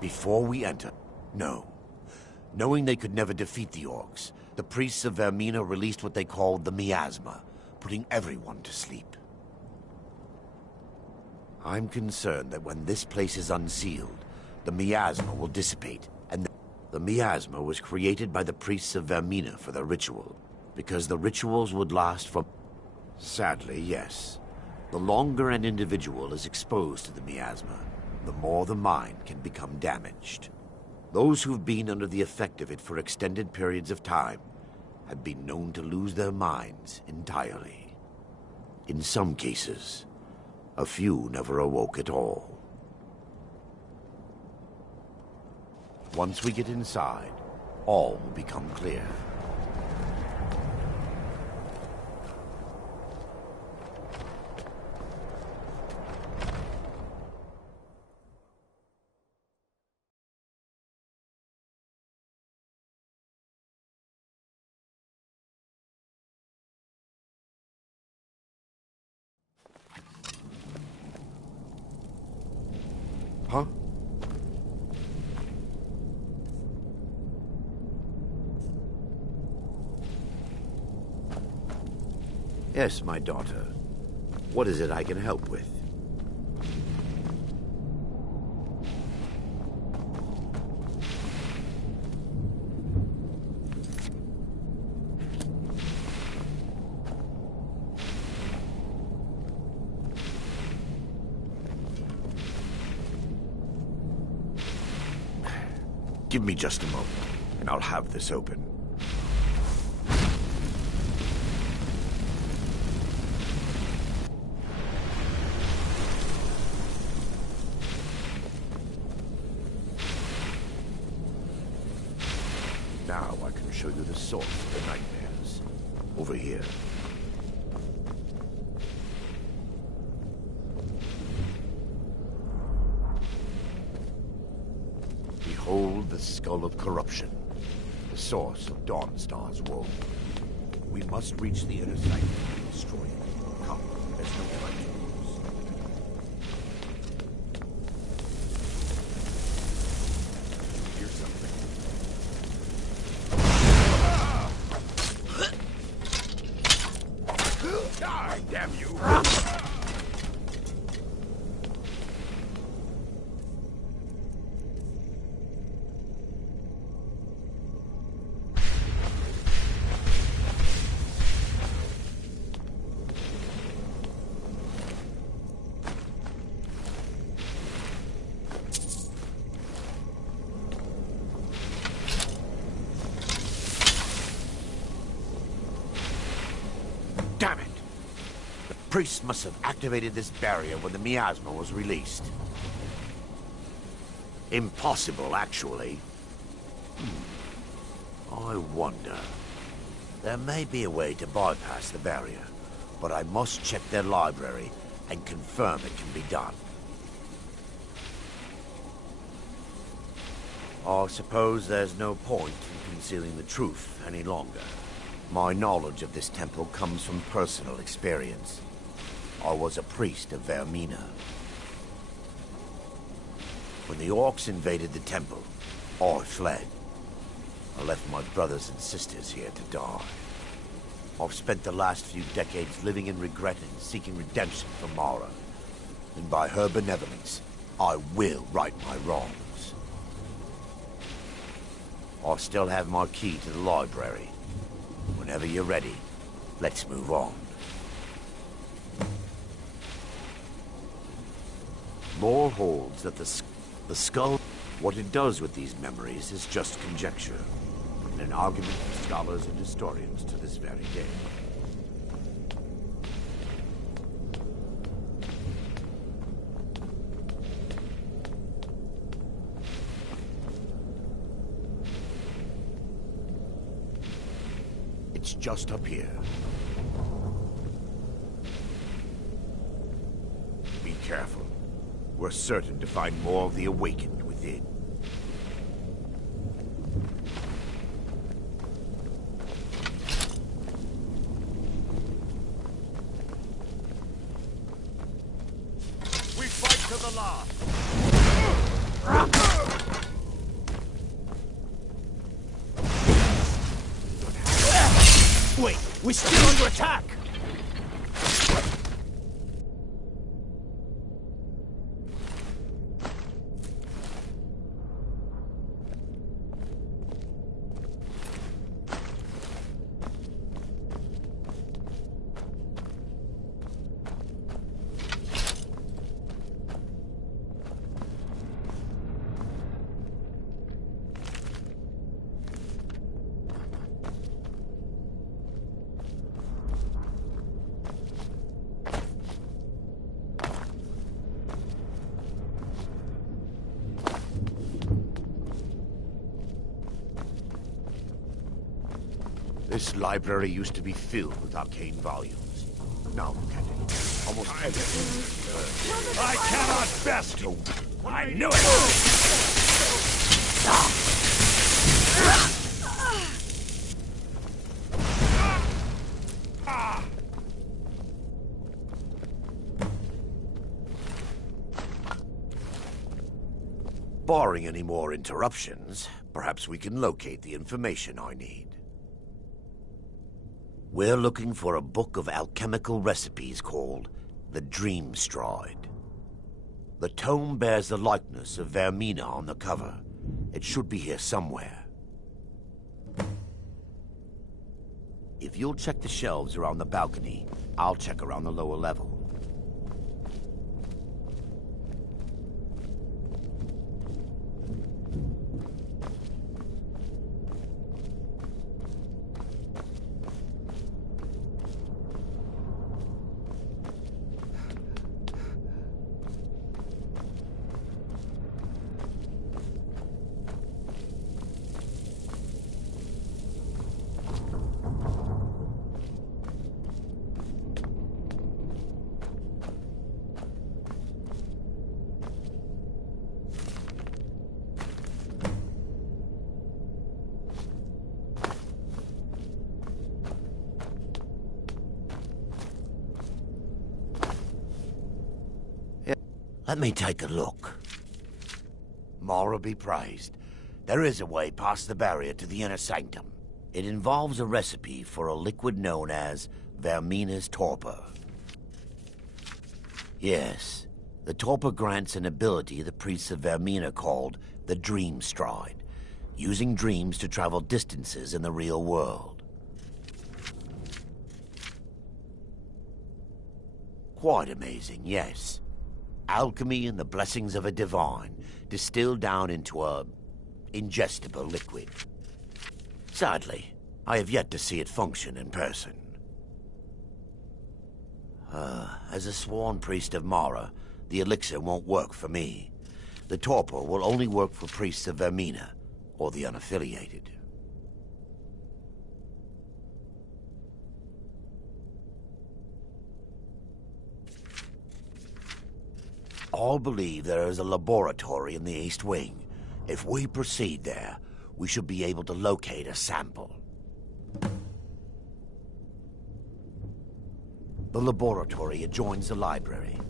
Before we enter, no. Knowing they could never defeat the orcs, the priests of Vermina released what they called the miasma, putting everyone to sleep. I'm concerned that when this place is unsealed, the miasma will dissipate, and the miasma was created by the priests of Vermina for the ritual, because the rituals would last for... Sadly, yes. The longer an individual is exposed to the miasma, the more the mind can become damaged. Those who've been under the effect of it for extended periods of time have been known to lose their minds entirely. In some cases, a few never awoke at all. Once we get inside, all will become clear. Huh? Yes, my daughter. What is it I can help with? Give me just a moment, and I'll have this open. Now I can show you the source of the nightmares. Over here. Behold the skull of corruption, the source of Dawnstar's woe. We must reach the inner sanctum and destroy it. Come, there's no time to lose. Here's something. Die, damn you! Damn it! The priests must have activated this barrier when the miasma was released. Impossible, actually. I wonder. There may be a way to bypass the barrier, but I must check their library and confirm it can be done. I suppose there's no point in concealing the truth any longer. My knowledge of this temple comes from personal experience. I was a priest of Vermina. When the orcs invaded the temple, I fled. I left my brothers and sisters here to die. I've spent the last few decades living in regret and seeking redemption from Mara. And by her benevolence, I will right my wrongs. I still have my key to the library. Whenever you're ready, let's move on. Lore holds that the skull... What it does with these memories is just conjecture, and an argument for scholars and historians to this very day. It's just up here. Be careful. We're certain to find more of the awakened within. We fight to the last. We're still under attack! This library used to be filled with arcane volumes. Now look at it. Almost everything. I cannot best you! I knew it! Barring any more interruptions, perhaps we can locate the information I need. We're looking for a book of alchemical recipes called the Dream Stride. The tome bears the likeness of Vermina on the cover. It should be here somewhere. If you'll check the shelves around the balcony, I'll check around the lower level. Let me take a look. Mara be praised. There is a way past the barrier to the inner sanctum. It involves a recipe for a liquid known as Vermina's torpor. Yes, the torpor grants an ability the priests of Vermina called the Dream Stride, using dreams to travel distances in the real world. Quite amazing, yes. Alchemy and the blessings of a divine, distilled down into a ingestible liquid. Sadly, I have yet to see it function in person. As a sworn priest of Mara, the elixir won't work for me. The torpor will only work for priests of Vermina, or the unaffiliated. All believe there is a laboratory in the East Wing. If we proceed there, we should be able to locate a sample. The laboratory adjoins the library.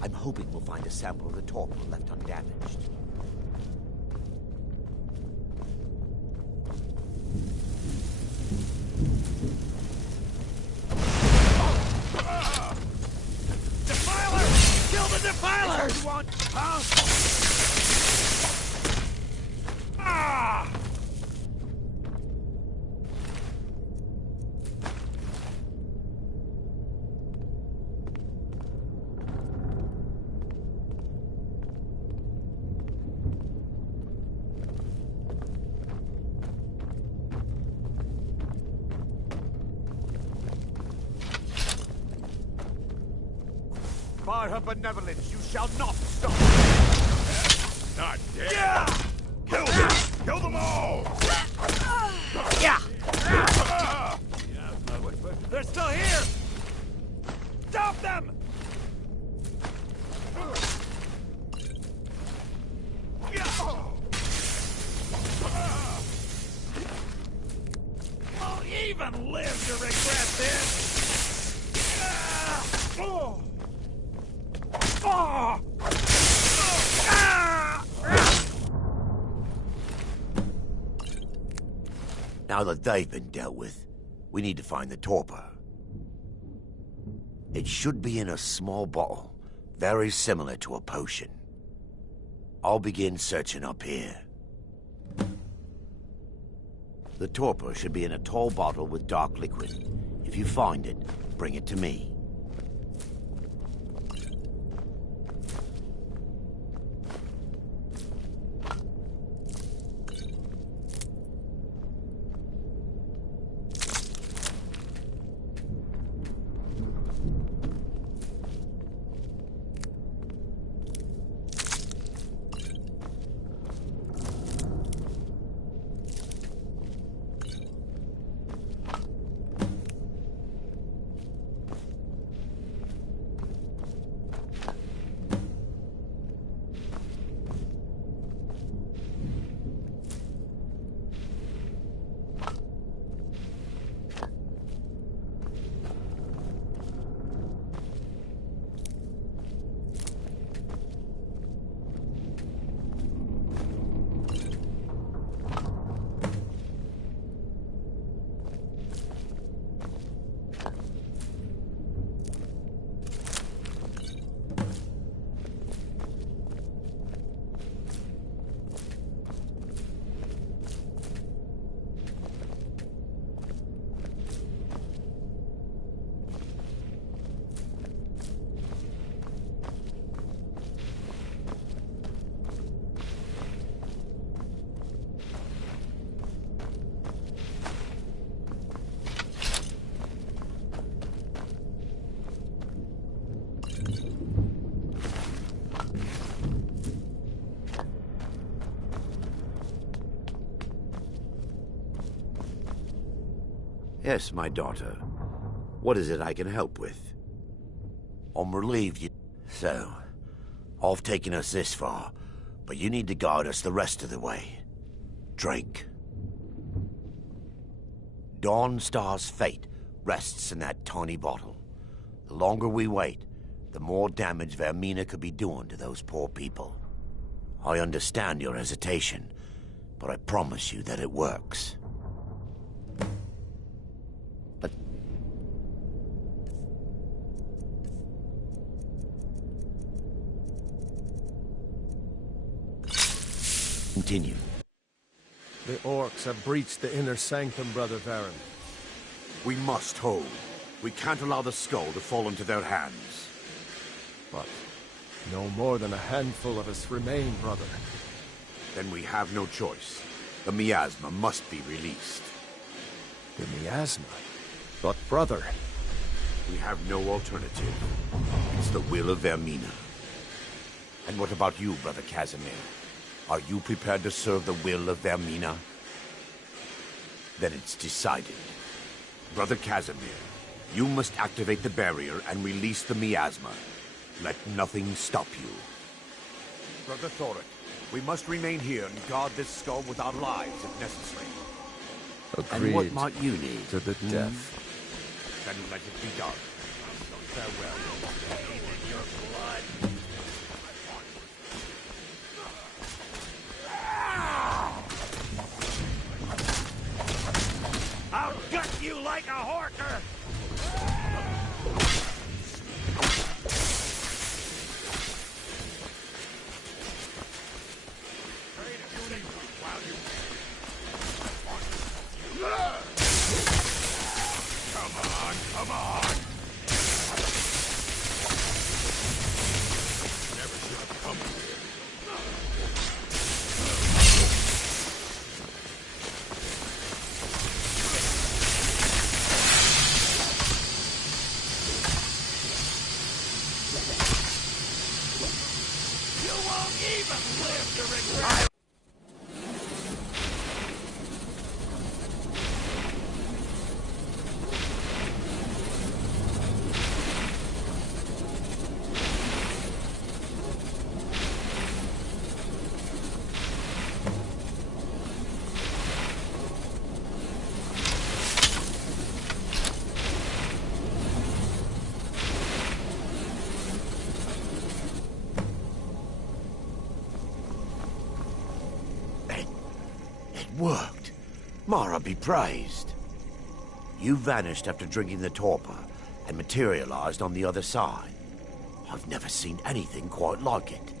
I'm hoping we'll find a sample of the torpor left undamaged. Defiler! You want... Huh? Ah! By her benevolence, you shall not stop! Not dead! Yeah! Kill them! Kill them all! Yeah! They're still here! Stop them! I'll even live to regret this! Now that they've been dealt with, We need to find the torpor. It should be in a small bottle, very similar to a potion. I'll begin searching up here. The torpor should be in a tall bottle with dark liquid. If you find it, bring it to me. Yes, my daughter. What is it I can help with? I'm relieved you... So, I've taken us this far, but you need to guide us the rest of the way. Drink. Dawnstar's fate rests in that tiny bottle. The longer we wait, the more damage Vermina could be doing to those poor people. I understand your hesitation, but I promise you that it works. Continue. The orcs have breached the inner sanctum, Brother Varen. We must hold. We can't allow the skull to fall into their hands. But no more than a handful of us remain, brother. Then we have no choice. The miasma must be released. The miasma? But brother... We have no alternative. It's the will of Vermina. And what about you, Brother Casimir? Are you prepared to serve the will of Vermina? Then it's decided. Brother Casimir, you must activate the barrier and release the miasma. Let nothing stop you. Brother Thoric, we must remain here and guard this skull with our lives if necessary. Agreed. And what might you need? To the death. Then let it be done. Farewell. Your blood. I'll gut you like a horker! Come on! Never should have come here. You won't even live to regret it. Worked. Mara be praised. You vanished after drinking the torpor and materialized on the other side. I've never seen anything quite like it.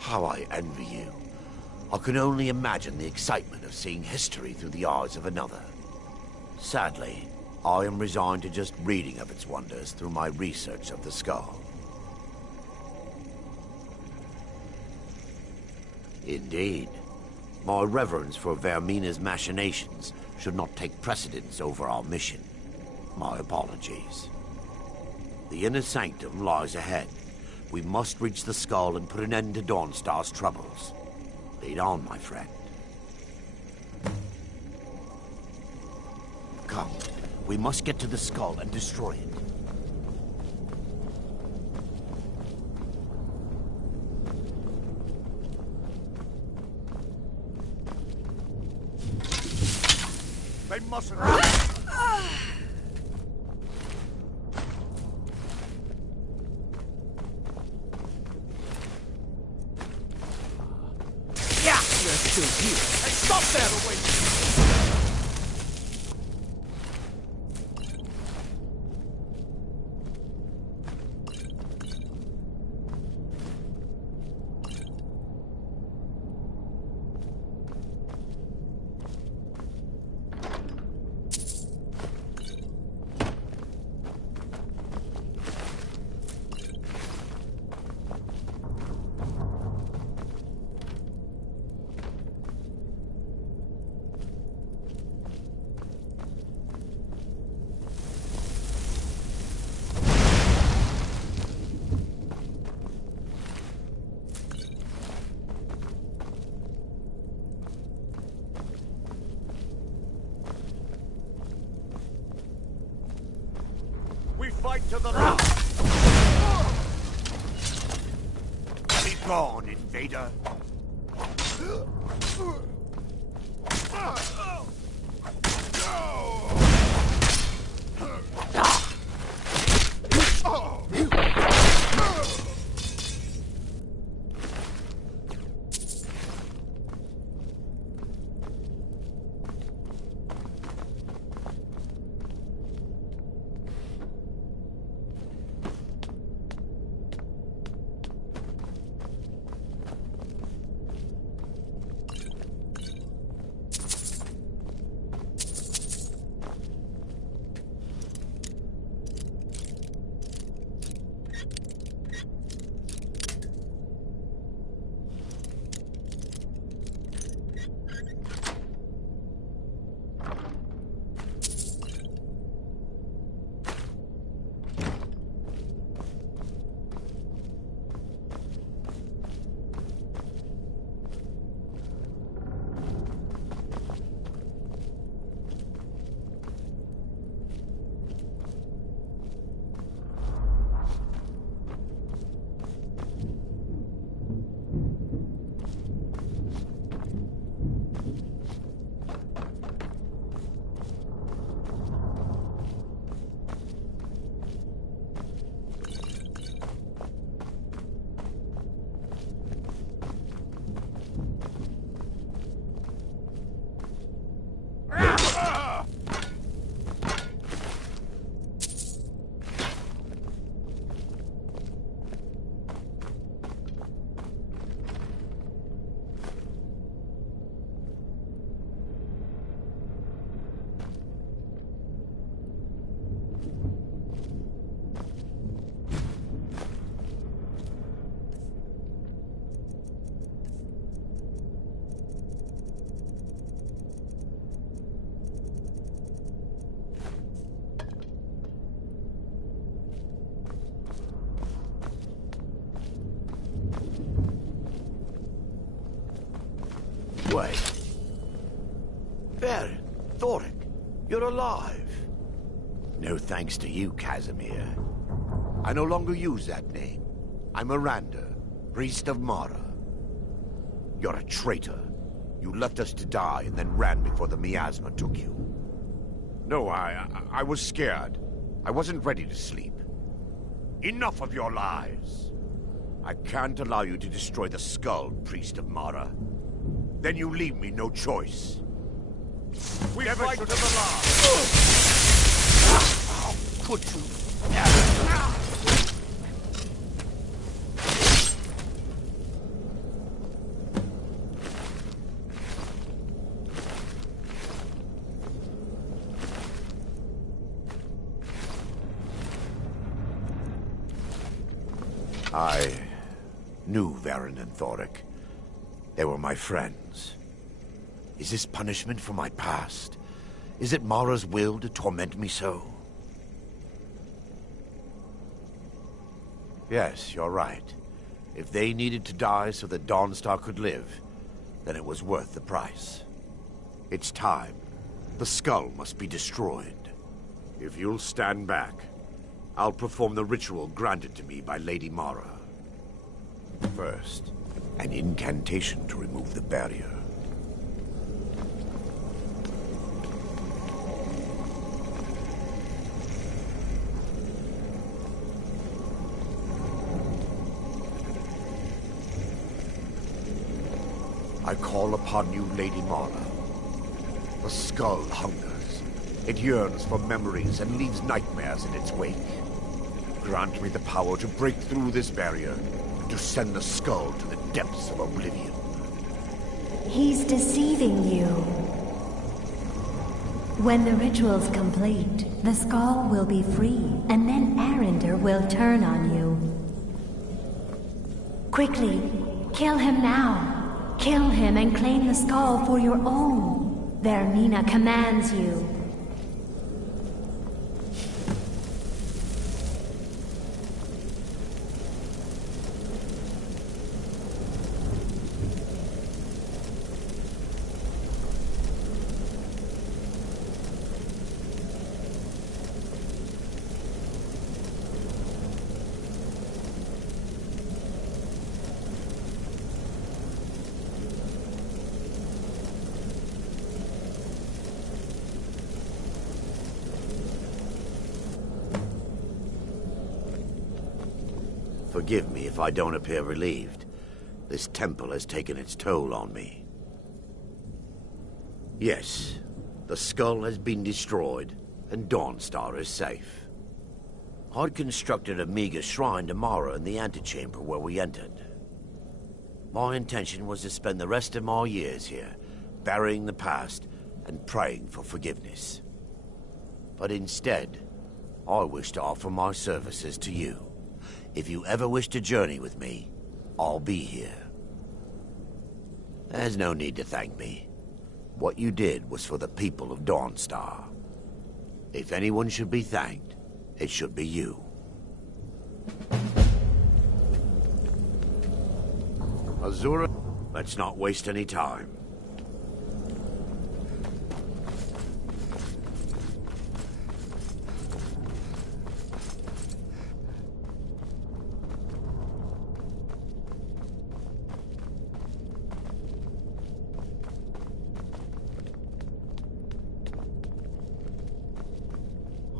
How I envy you. I can only imagine the excitement of seeing history through the eyes of another. Sadly, I am resigned to just reading of its wonders through my research of the skull. Indeed. My reverence for Vermina's machinations should not take precedence over our mission. My apologies. The inner sanctum lies ahead. We must reach the skull and put an end to Dawnstar's troubles. Lead on, my friend. Come, we must get to the skull and destroy it. They mustn't. Still here. Hey, stop that! Away. Fight to the last! Be gone, invader! Wait. There, Thoric, you're alive. No thanks to you, Casimir. I no longer use that name. I'm Miranda, priest of Mara. You're a traitor. You left us to die and then ran before the miasma took you. No, I was scared. I wasn't ready to sleep. Enough of your lies. I can't allow you to destroy the skull, priest of Mara. Then you leave me no choice. We Never fight should to the have- last! How could you? I knew Varen and Thoric. They were my friends. Is this punishment for my past? Is it Mara's will to torment me so? Yes, you're right. If they needed to die so that Dawnstar could live, then it was worth the price. It's time. The skull must be destroyed. If you'll stand back, I'll perform the ritual granted to me by Lady Mara. First, an incantation to remove the barrier. I call upon you, Lady Mara. The skull hungers. It yearns for memories and leaves nightmares in its wake. Grant me the power to break through this barrier and to send the skull to the depths of oblivion. He's deceiving you. When the ritual's complete, the skull will be free, and then Arender will turn on you. Quickly, kill him now. Kill him and claim the skull for your own. Vermina commands you. Forgive me if I don't appear relieved. This temple has taken its toll on me. Yes, the skull has been destroyed, and Dawnstar is safe. I'd constructed a meager shrine to Mara in the antechamber where we entered. My intention was to spend the rest of my years here, burying the past and praying for forgiveness. But instead, I wish to offer my services to you. If you ever wish to journey with me, I'll be here. There's no need to thank me. What you did was for the people of Dawnstar. If anyone should be thanked, it should be you. Azura, let's not waste any time.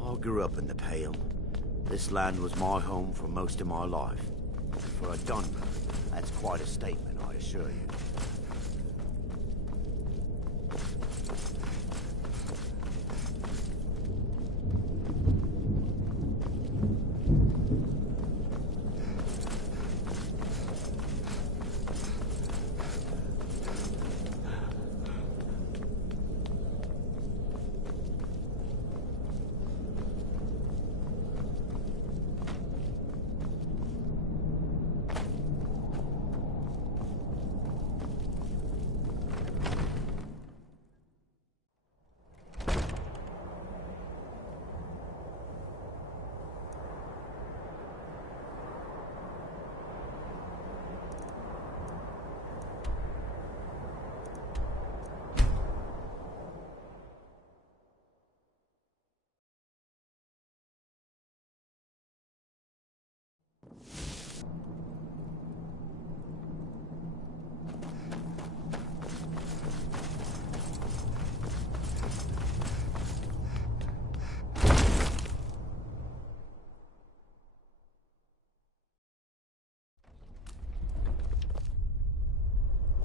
I grew up in the Pale. This land was my home for most of my life. For a Dunmer, that's quite a statement, I assure you.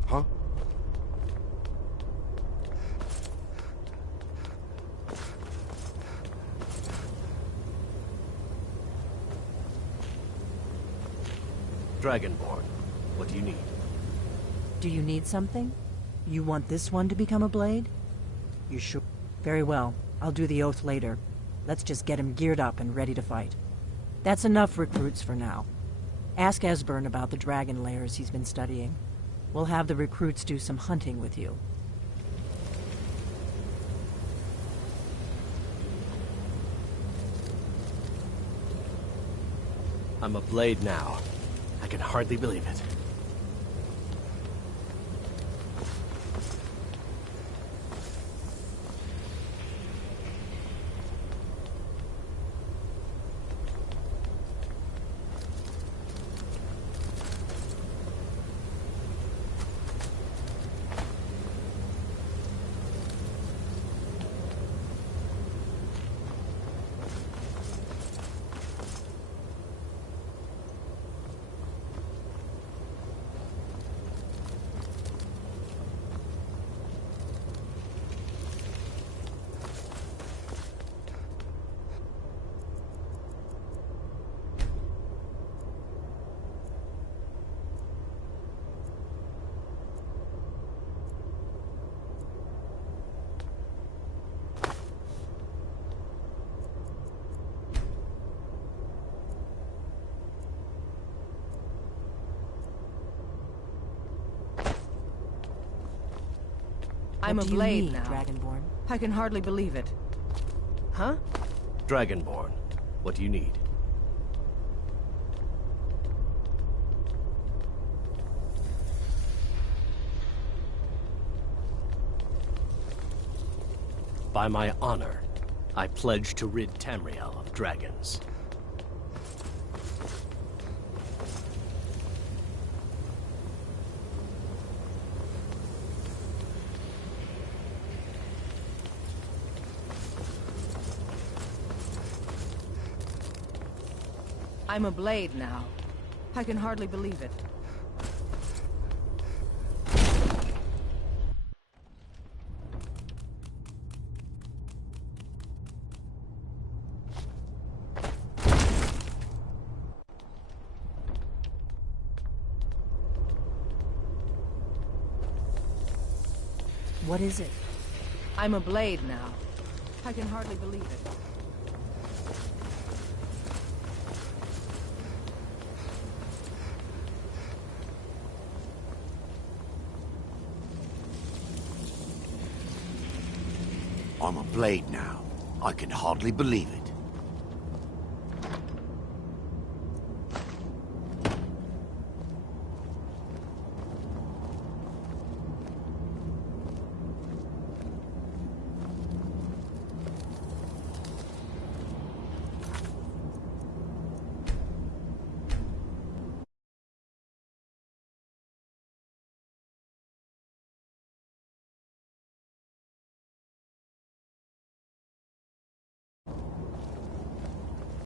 Huh? Dragonborn, what do you need? Do you need something? You want this one to become a blade? You sure? Very well. I'll do the oath later. Let's just get him geared up and ready to fight. That's enough recruits for now. Ask Esbern about the dragon lairs he's been studying. We'll have the recruits do some hunting with you. I'm a blade now. I can hardly believe it. I'm a blade now. Dragonborn. I can hardly believe it. Huh? Dragonborn, what do you need? By my honor, I pledge to rid Tamriel of dragons. I'm a blade now. I can hardly believe it. What is it? I'm a blade now. I can hardly believe it. I'm a blade now. I can hardly believe it.